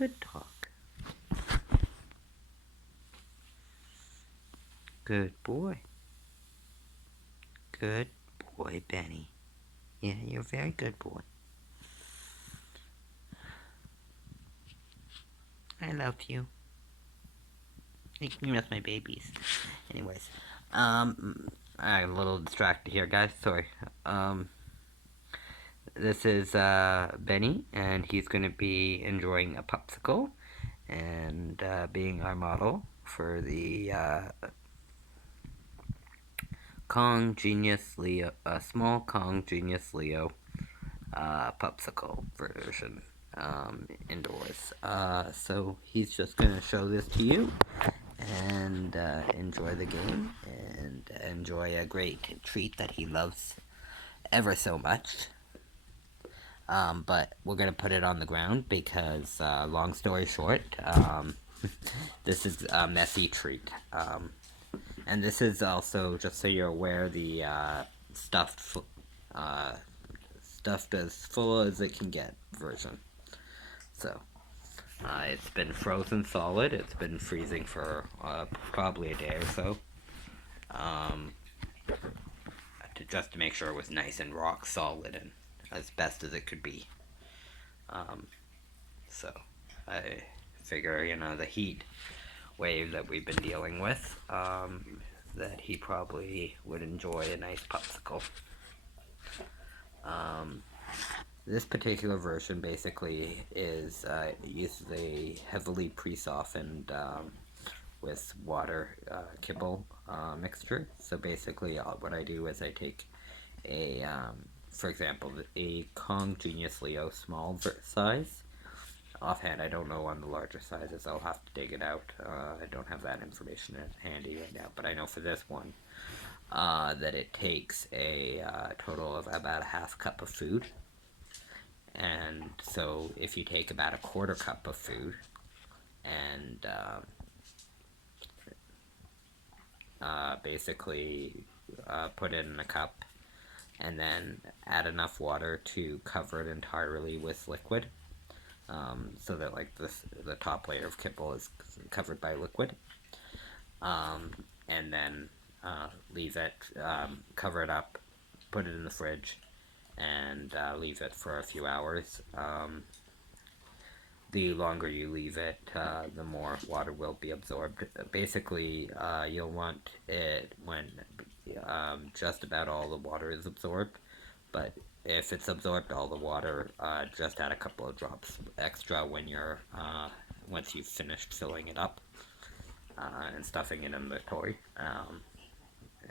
Good dog. Good boy. Good boy, Benny. Yeah, you're a very good boy. I love you. You miss my babies. Anyways, I'm a little distracted here, guys. Sorry. This is Benny, and he's gonna be enjoying a popsicle and being our model for the Kong Genius Leo, small Kong Genius Leo popsicle version indoors. So he's just gonna show this to you and enjoy the game and enjoy a great treat that he loves ever so much. But we're gonna put it on the ground because, long story short, this is a messy treat. And this is also, just so you're aware, the stuffed as full as it can get version. So, it's been frozen solid. It's been freezing for probably a day or so. Just to make sure it was nice and rock solid and as best as it could be. So I figure, the heat wave that we've been dealing with, that he probably would enjoy a nice popsicle. This particular version basically is uses a heavily pre-softened with water kibble mixture. So basically what I do is I take a, for example, a Kong Genius Leo small size. Offhand, I don't know on the larger sizes. I'll have to dig it out. I don't have that information handy right now, but I know for this one that it takes a total of about a half cup of food. And so if you take about a quarter cup of food and basically put it in a cup and then add enough water to cover it entirely with liquid, so that the top layer of kibble is covered by liquid, and then leave it, cover it up, put it in the fridge, and leave it for a few hours. The longer you leave it, the more water will be absorbed. Basically, you'll want it when just about all the water is absorbed, but if it's absorbed all the water, just add a couple of drops extra when once you've finished filling it up and stuffing it in the toy,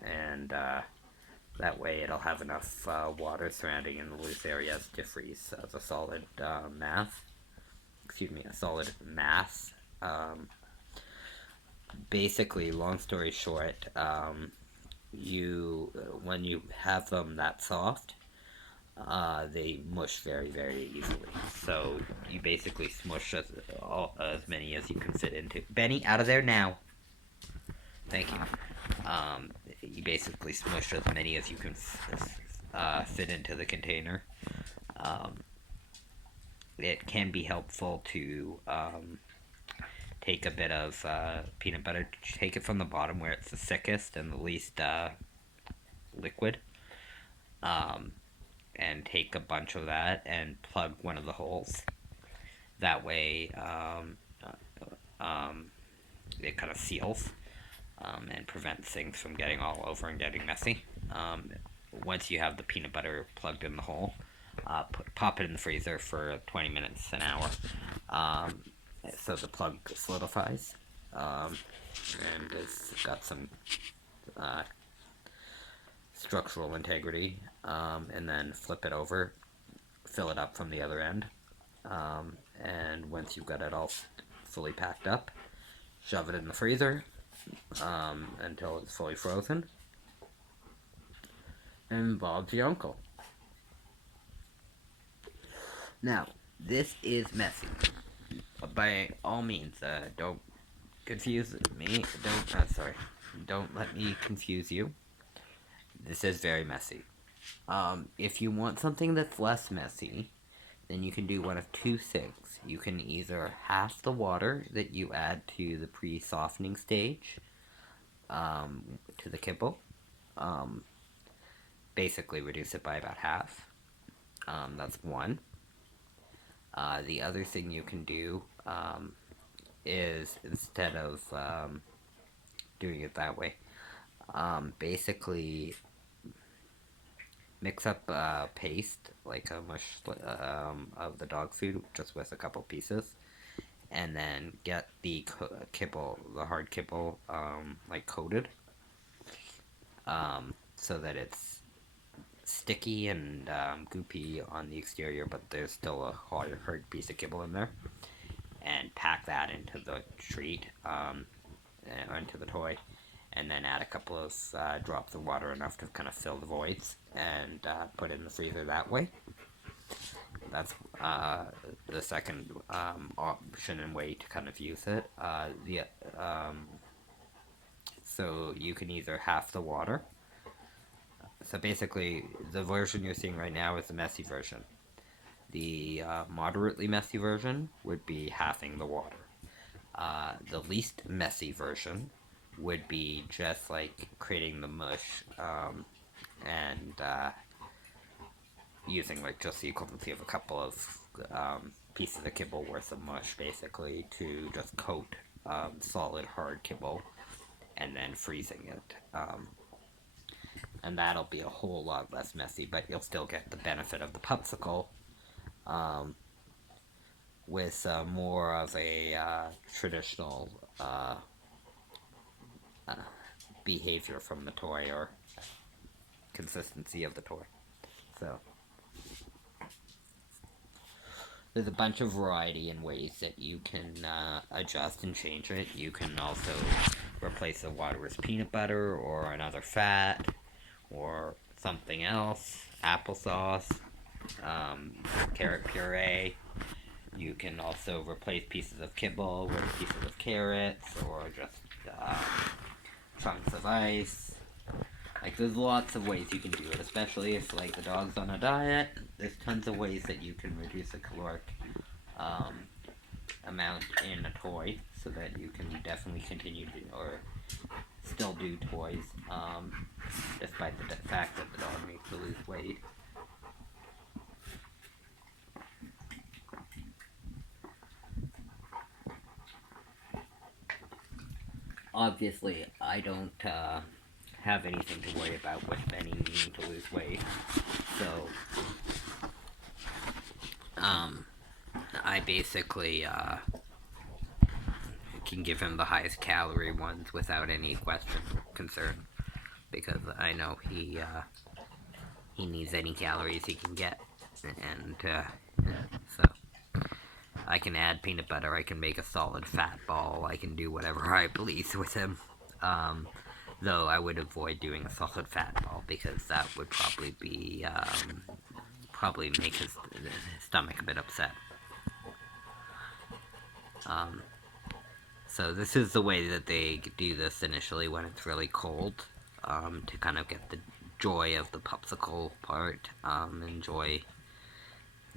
and that way it'll have enough water surrounding in the loose areas to freeze as a solid a solid mass. Basically, long story short, when you have them that soft, they mush very, very easily. So you basically smush as many as you can fit into. Benny, out of there now. Thank you. You basically smush as many as you can fit into the container. It can be helpful to take a bit of peanut butter, take it from the bottom where it's the thickest and the least liquid, and take a bunch of that and plug one of the holes. That way it kind of seals and prevents things from getting all over and getting messy. Once you have the peanut butter plugged in the hole, pop it in the freezer for 20 minutes, an hour, so the plug solidifies, and it's got some structural integrity, and then flip it over, fill it up from the other end, and once you've got it all fully packed up, shove it in the freezer until it's fully frozen, and Bob's your uncle. Now, this is messy. By all means, don't confuse me. Don't let me confuse you. This is very messy. If you want something that's less messy, then you can do one of two things. You can either half the water that you add to the pre-softening stage to the kibble, um, basically reduce it by about half. That's one. The other thing you can do is, instead of doing it that way, basically mix up paste, like a mush of the dog food, just with a couple pieces, and then get the kibble, the hard kibble, like coated, so that it's sticky and goopy on the exterior, but there's still a hard piece of kibble in there. And pack that into the treat, into the toy, and then add a couple of drops of water, enough to kind of fill the voids, and put it in the freezer that way. That's the second option and way to kind of use it. So you can either half the water. So basically, the version you're seeing right now is the messy version. The moderately messy version would be halving the water. The least messy version would be just like creating the mush, and using like just the equivalency of a couple of pieces of kibble worth of mush, basically, to just coat solid hard kibble, and then freezing it. And that'll be a whole lot less messy, but you'll still get the benefit of the popsicle, with more of a traditional behavior from the toy, or consistency of the toy. So there's a bunch of variety in ways that you can adjust and change it. You can also replace the water with peanut butter or another fat or something else, applesauce, carrot puree. You can also replace pieces of kibble with pieces of carrots, or just chunks of ice. Like, there's lots of ways you can do it, especially if, like, the dog's on a diet. There's tons of ways that you can reduce the caloric amount in a toy, so that you can definitely continue to, or still do toys, despite the fact that the dog needs to lose weight. Obviously, I don't have anything to worry about with Benny needing to lose weight, so I basically can give him the highest calorie ones without any question or concern, because I know he needs any calories he can get, and so I can add peanut butter, I can make a solid fat ball, I can do whatever I please with him. Though I would avoid doing a solid fat ball, because that would probably be, probably make his stomach a bit upset. So this is the way that they do this initially when it's really cold, to kind of get the joy of the popsicle part, enjoy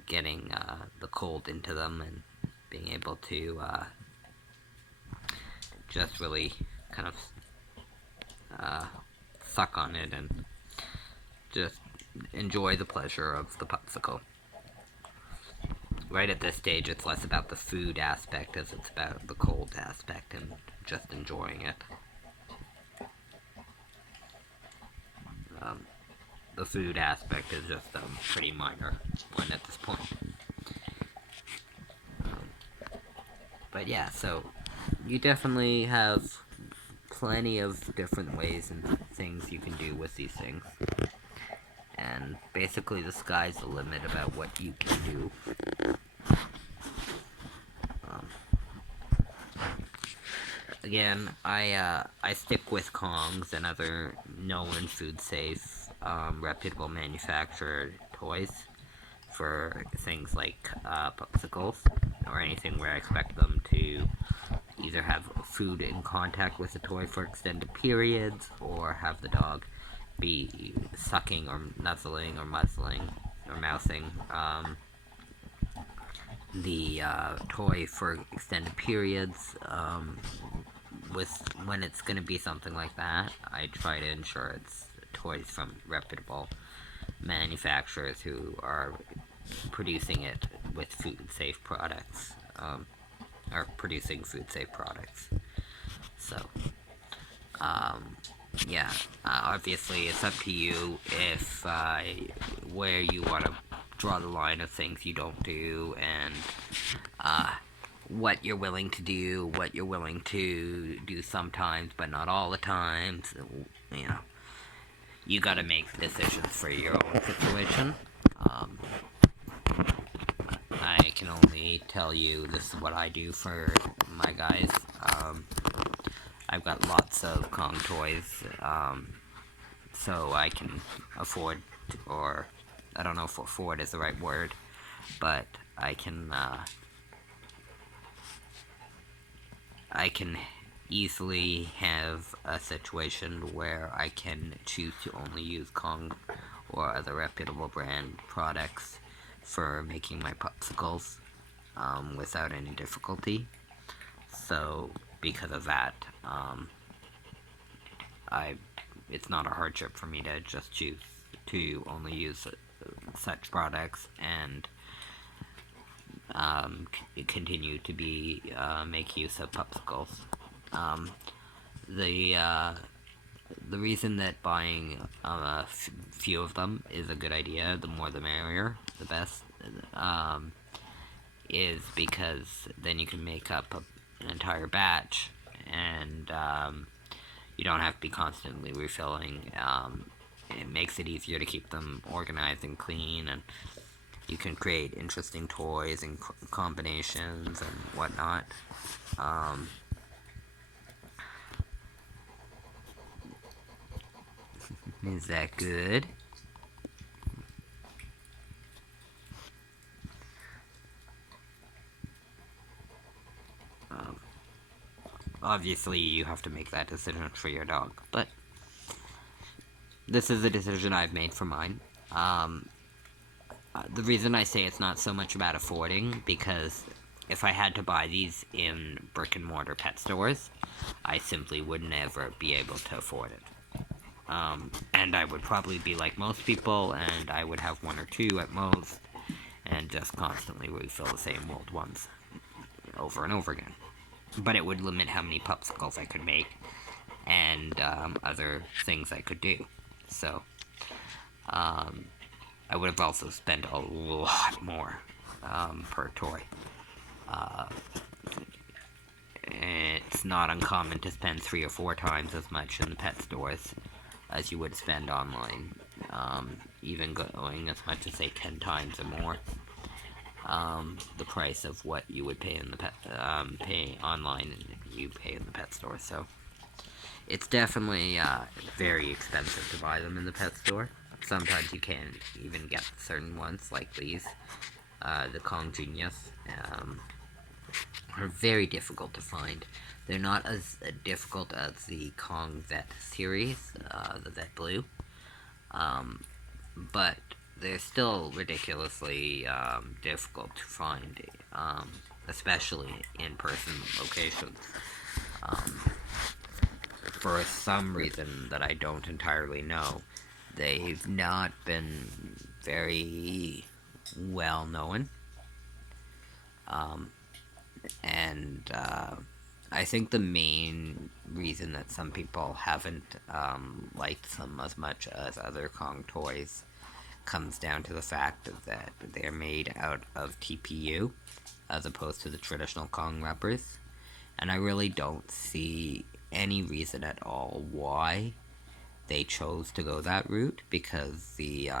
getting the cold into them and being able to just really kind of suck on it and just enjoy the pleasure of the popsicle. Right at this stage, it's less about the food aspect as it's about the cold aspect and just enjoying it. The food aspect is just a pretty minor one at this point. But yeah, so you definitely have plenty of different ways and things you can do with these things. And basically the sky's the limit about what you can do. Again, I stick with Kong's and other known food-safe, reputable manufactured toys for things like popsicles, or anything where I expect them to either have food in contact with the toy for extended periods, or have the dog be sucking or nuzzling or muzzling or mouthing the toy for extended periods. With when it's going to be something like that, I try to ensure it's toys from reputable manufacturers who are producing it with food safe products, or producing food safe products. So, um, yeah, obviously it's up to you if where you want to draw the line of things you don't do, and what you're willing to do, what you're willing to do sometimes, but not all the times. You know, you got to make decisions for your own situation. Um, I can only tell you this is what I do for my guys. I've got lots of Kong toys, so I can afford, or I don't know if afford is the right word, but I can easily have a situation where I can choose to only use Kong or other reputable brand products for making my popsicles, without any difficulty. So because of that, I it's not a hardship for me to just choose to only use such products and continue to be make use of popsicles. Um, the uh, the reason that buying a few of them is a good idea, the more the merrier, the best, is because then you can make up an entire batch, and you don't have to be constantly refilling. It makes it easier to keep them organized and clean, and you can create interesting toys and combinations and whatnot. Um, is that good? Um, Obviously, you have to make that decision for your dog, but this is a decision I've made for mine. The reason I say it's not so much about affording, because if I had to buy these in brick and mortar pet stores, I simply would never be able to afford it. And I would probably be like most people, and I would have one or two at most, and just constantly refill the same old ones over and over again. But it would limit how many popsicles I could make, and other things I could do. So, I would have also spent a lot more per toy. It's not uncommon to spend 3 or 4 times as much in the pet stores as you would spend online, even going as much as say 10 times or more the price of what you would pay in the pay online and you pay in the pet store. So it's definitely very expensive to buy them in the pet store. Sometimes you can't even get certain ones like these. The Kong Genius are very difficult to find. They're not as difficult as the Kong Vet series, the Vet Blue, but they're still ridiculously difficult to find, especially in person locations. For some reason that I don't entirely know, they've not been very well known. And I think the main reason that some people haven't liked them as much as other Kong toys comes down to the fact that they're made out of TPU as opposed to the traditional Kong rubbers. And I really don't see any reason at all why they chose to go that route, because the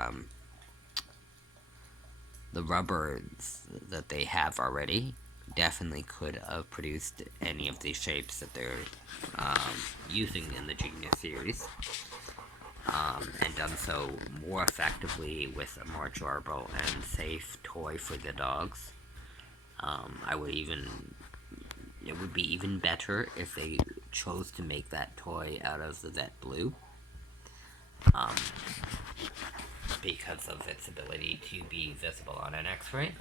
rubbers that they have already definitely could have produced any of these shapes that they're using in the Genius series, and done so more effectively with a more durable and safe toy for the dogs. It would be even better if they chose to make that toy out of the Vet Blue, um, because of its ability to be visible on an X-ray.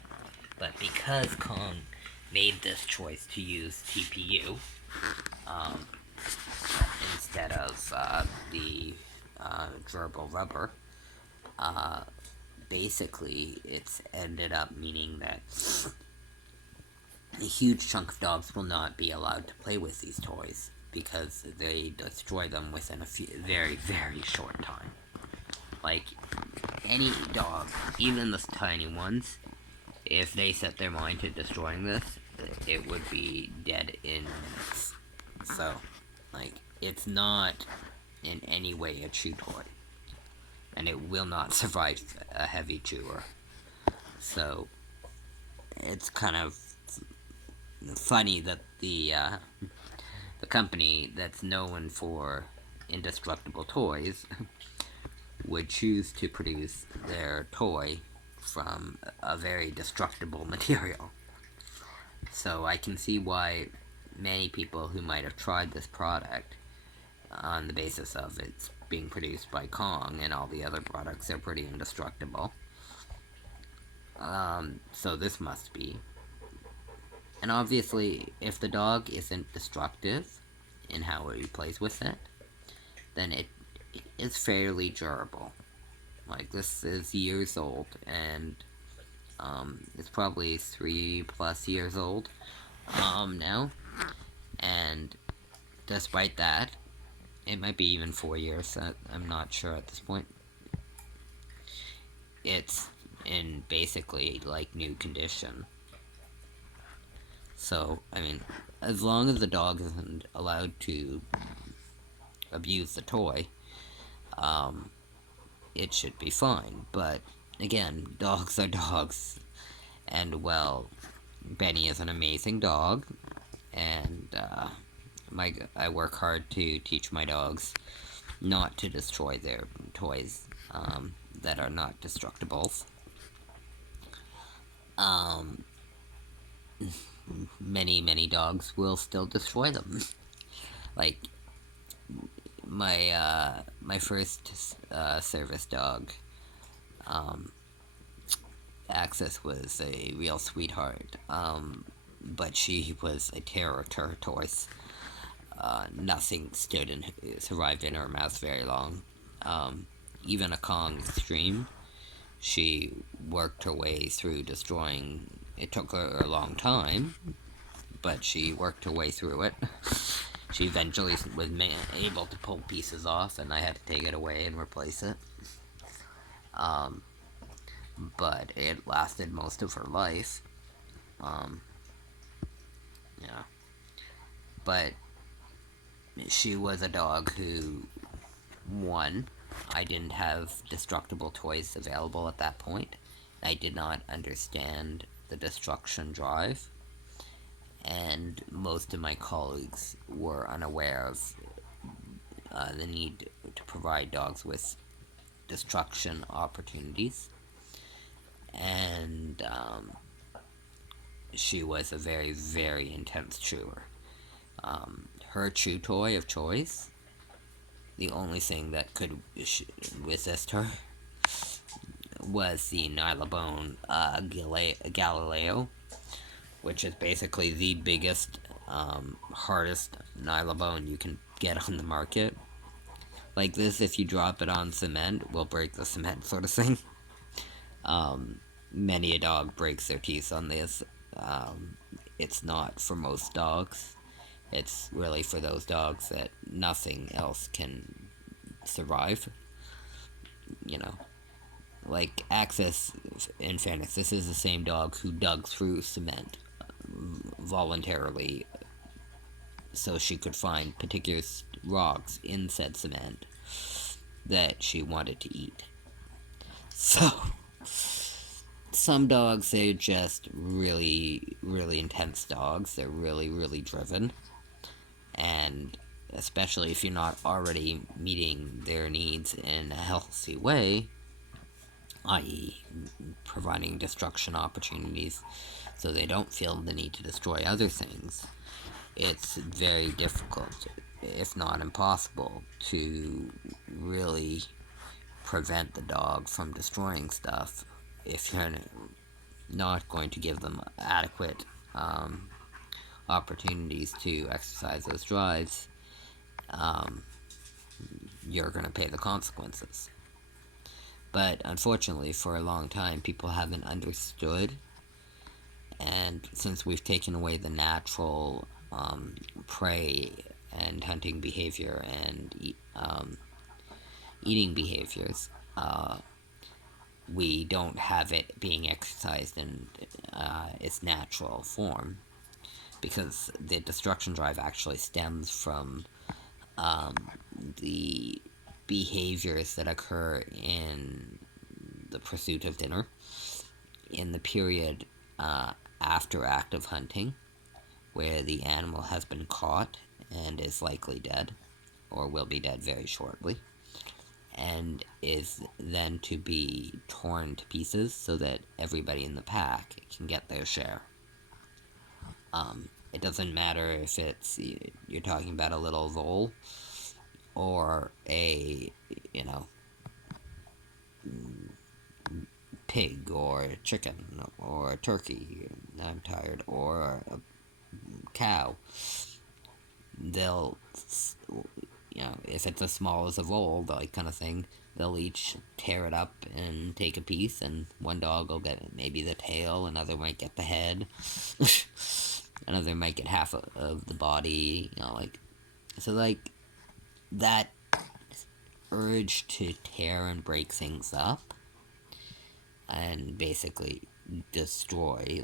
But because Kong made this choice to use TPU um, instead of the durable rubber, uh, basically it's ended up meaning that a huge chunk of dogs will not be allowed to play with these toys because they destroy them within a very, very short time. Like, any dog, even the tiny ones, if they set their mind to destroying this, it would be dead in minutes. So, like, it's not in any way a chew toy. And it will not survive a heavy chewer. So, it's kind of funny that the company that's known for indestructible toys would choose to produce their toy from a very destructible material. So I can see why many people who might have tried this product on the basis of it's being produced by Kong and all the other products are pretty indestructible. So this must be. And obviously, if the dog isn't destructive in how it plays with it, then it is fairly durable. Like, this is years old, and it's probably 3+ years old now. And despite that, it might be even 4 years, I'm not sure at this point. It's in basically, like, new condition. So, I mean, as long as the dog isn't allowed to abuse the toy, it should be fine. But, again, dogs are dogs. And, well, Benny is an amazing dog, and I work hard to teach my dogs not to destroy their toys that are not destructibles. Many dogs will still destroy them. Like, my first service dog, Axis, was a real sweetheart, but she was a terror to her toys. Nothing survived in her mouth very long. Even a Kong Extreme, she worked her way through destroying. It took her a long time, but she worked her way through it. She eventually was able to pull pieces off, and I had to take it away and replace it. But it lasted most of her life. Yeah. But she was a dog who, one, I didn't have destructible toys available at that point. I did not understand the destruction drive, and most of my colleagues were unaware of the need to provide dogs with destruction opportunities. And she was a very, very intense chewer. Her chew toy of choice, the only thing that could resist her, was the Nylabone Galileo, which is basically the biggest, hardest Nylabone you can get on the market. Like this, if you drop it on cement, will break the cement, sort of thing. Many a dog breaks their teeth on this. It's not for most dogs. It's really for those dogs that nothing else can survive. You know, like Axis, in fairness, this is the same dog who dug through cement voluntarily so she could find particular rocks in said cement that she wanted to eat. So, some dogs, they're just really, really intense dogs. They're really, really driven. And especially if you're not already meeting their needs in a healthy way, i.e. providing destruction opportunities so they don't feel the need to destroy other things, it's very difficult, if not impossible, to really prevent the dog from destroying stuff if you're not going to give them adequate opportunities to exercise those drives, um, you're going to pay the consequences. But unfortunately, for a long time, people haven't understood, and since we've taken away the natural prey and hunting behavior and eating behaviors, we don't have it being exercised in its natural form, because the destruction drive actually stems from the behaviors that occur in the pursuit of dinner in the period after active hunting, where the animal has been caught and is likely dead, or will be dead very shortly, and is then to be torn to pieces so that everybody in the pack can get their share. It doesn't matter if you're talking about a little vole or a, you know, pig or a chicken or a turkey, I'm tired, or a cow. They'll, if it's as small as a vole, like kind of thing, they'll each tear it up and take a piece, and one dog will get maybe the tail, another might get the head, another might get half of the body, so that urge to tear and break things up and basically destroy,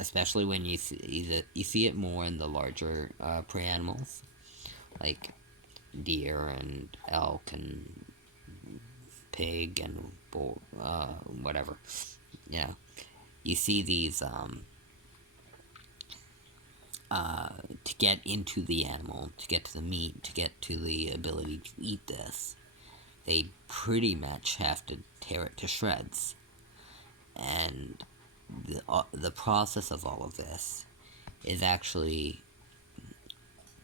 especially when you see it more in the larger prey animals, like deer and elk and pig and bull, whatever. Yeah, you see these to get into the animal, to get to the meat, to get to the ability to eat this, they pretty much have to tear it to shreds. And the process of all of this is actually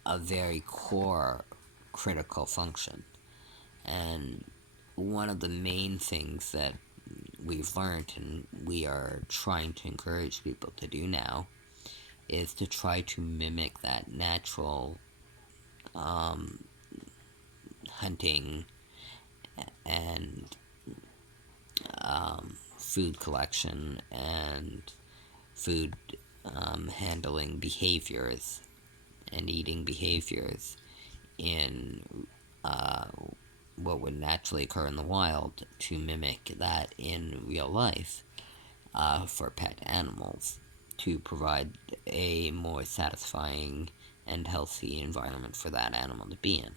a very core critical function. And one of the main things that we've learned and we are trying to encourage people to do now is to try to mimic that natural hunting and food collection and food handling behaviors and eating behaviors in what would naturally occur in the wild, to mimic that in real life for pet animals, to provide a more satisfying and healthy environment for that animal to be in.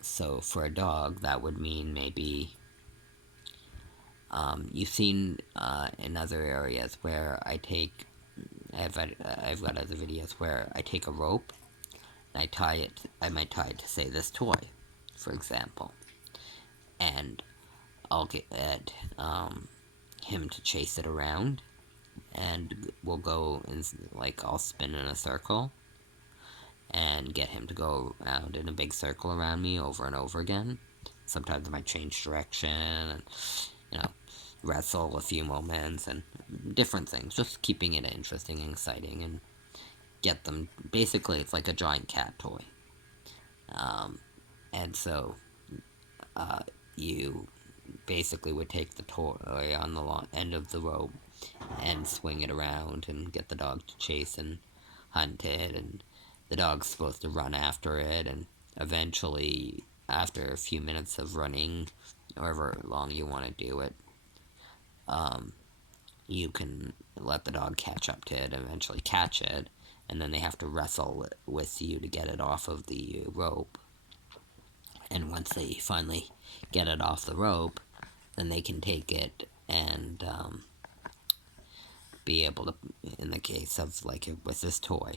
So for a dog, that would mean maybe you've seen in other areas where I've got other videos where I take a rope and I might tie it to, say, this toy, for example, and I'll get him to chase it around, and we'll go and I'll spin in a circle and get him to go around in a big circle around me over and over again. Sometimes I might change direction and, wrestle a few moments and different things, just keeping it interesting and exciting, and get them. Basically, it's like a giant cat toy. And so you basically would take the toy on the long end of the rope and swing it around and get the dog to chase and hunt it, and the dog's supposed to run after it, and eventually, after a few minutes of running, however long you want to do it, you can let the dog catch up to it, eventually catch it, and then they have to wrestle with you to get it off of the rope. And once they finally get it off the rope, then they can take it and be able to, in the case of with this toy,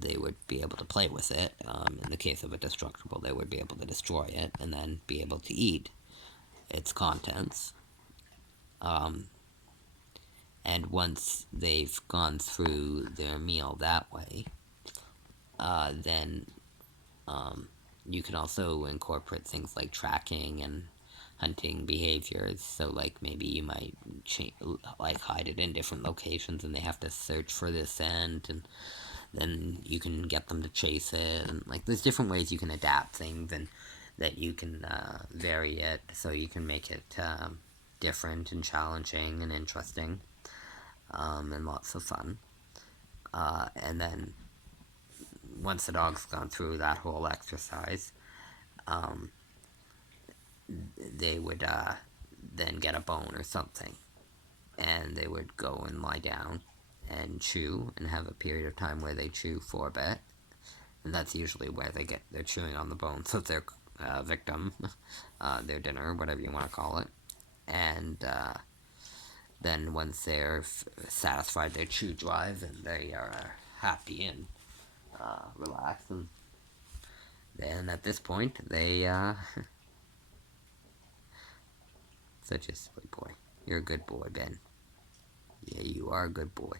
they would be able to play with it. In the case of a destructible, they would be able to destroy it and then be able to eat its contents. And once they've gone through their meal that way, then you can also incorporate things like tracking and hunting behaviors. So like maybe you might like hide it in different locations, and they have to search for this scent, and then you can get them to chase it. And like there's different ways you can adapt things, and that you can vary it so you can make it different and challenging and interesting, and lots of fun. And then once the dog's gone through that whole exercise, they would then get a bone or something, and they would go and lie down and chew and have a period of time where they chew for a bit, and that's usually where they're chewing on the bones of their victim, their dinner, whatever you want to call it, and then once they're satisfied their chew drive and they are happy and relaxed, and then at this point they such a silly boy. You're a good boy, Ben. Yeah, you are a good boy.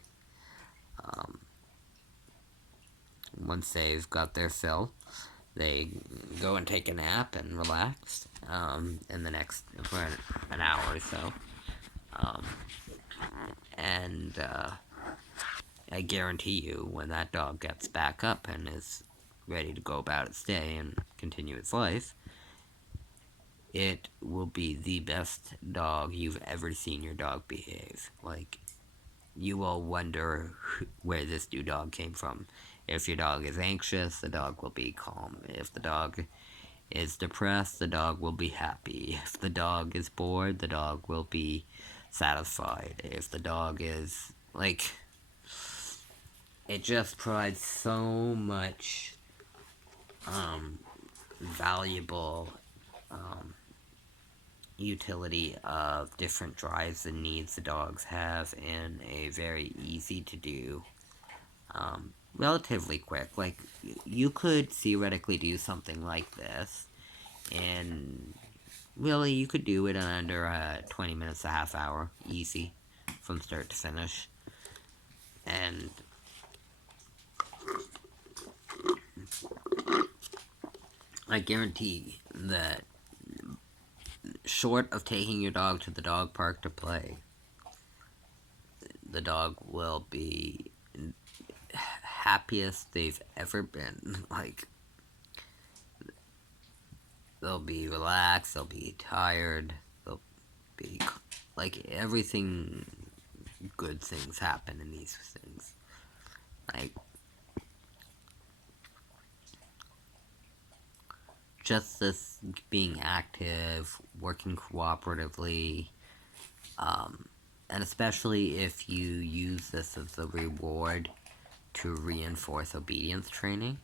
Once they've got their fill, they go and take a nap and relax in the next for an hour or so. And I guarantee you, when that dog gets back up and is ready to go about its day and continue its life, it will be the best dog you've ever seen your dog behave. Like, you will wonder where this new dog came from. If your dog is anxious, the dog will be calm. If the dog is depressed, the dog will be happy. If the dog is bored, the dog will be satisfied. If the dog is, like, it just provides so much valuable utility of different drives and needs the dogs have in a very easy to do, relatively quick. Like, you could theoretically do something like this, and really you could do it in under 20 minutes, a half hour, easy, from start to finish. And I guarantee that, short of taking your dog to the dog park to play, the dog will be happiest they've ever been. Like, they'll be relaxed, they'll be tired, they'll be like, everything, good things happen in these things. Like, just this being active, working cooperatively, and especially if you use this as a reward to reinforce obedience training,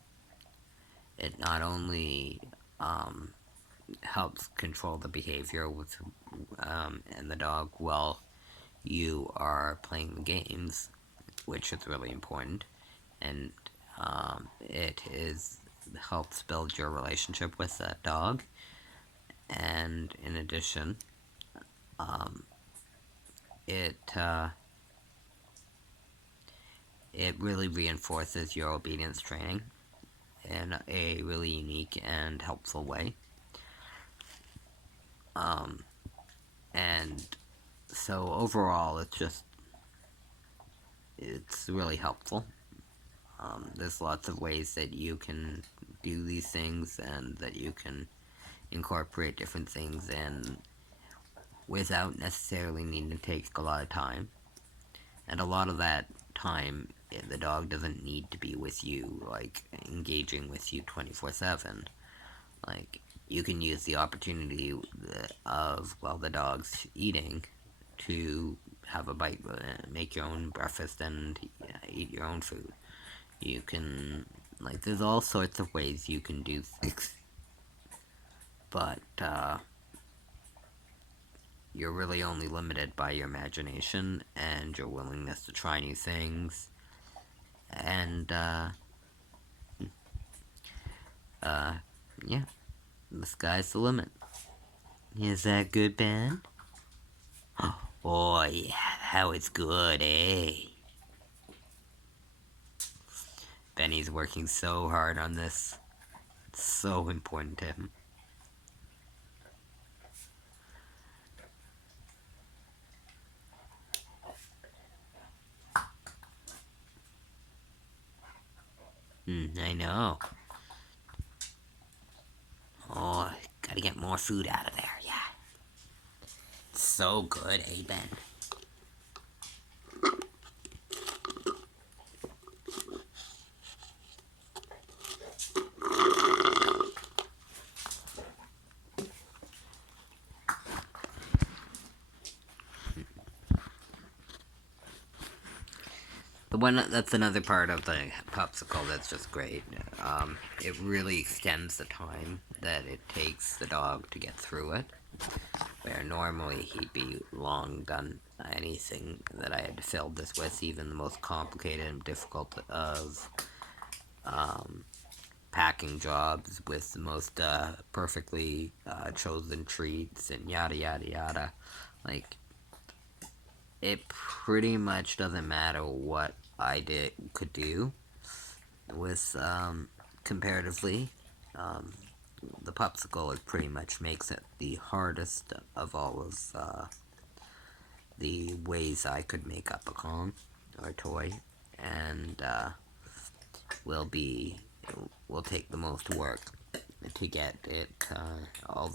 it not only helps control the behavior with and the dog while you are playing the games, which is really important, and it helps build your relationship with that dog. And in addition, it really reinforces your obedience training in a really unique and helpful way. And so overall, it's really helpful. There's lots of ways that you can do these things, and that you can incorporate different things in without necessarily needing to take a lot of time. And a lot of that time, the dog doesn't need to be with you, like, engaging with you 24/7. Like, you can use the opportunity of, while the dog's eating, to have a bite, make your own breakfast, and eat your own food. You can, like, there's all sorts of ways you can do things. But, you're really only limited by your imagination and your willingness to try new things. And, yeah, the sky's the limit. Is that good, Ben? Oh, yeah, that was good, eh? Benny's working so hard on this. It's so important to him. I know. Oh, gotta get more food out of there, yeah. So good, eh, Ben? The one that's another part of the popsicle that's just great. It really extends the time that it takes the dog to get through it. Where normally he'd be long done anything that I had to fill this with, even the most complicated and difficult of packing jobs with the most perfectly chosen treats and yada yada yada. Like, it pretty much doesn't matter what I could do with comparatively. Um, the popsicle it pretty much makes it the hardest of all of the ways I could make up a Kong or toy, and will be will take the most work to get it all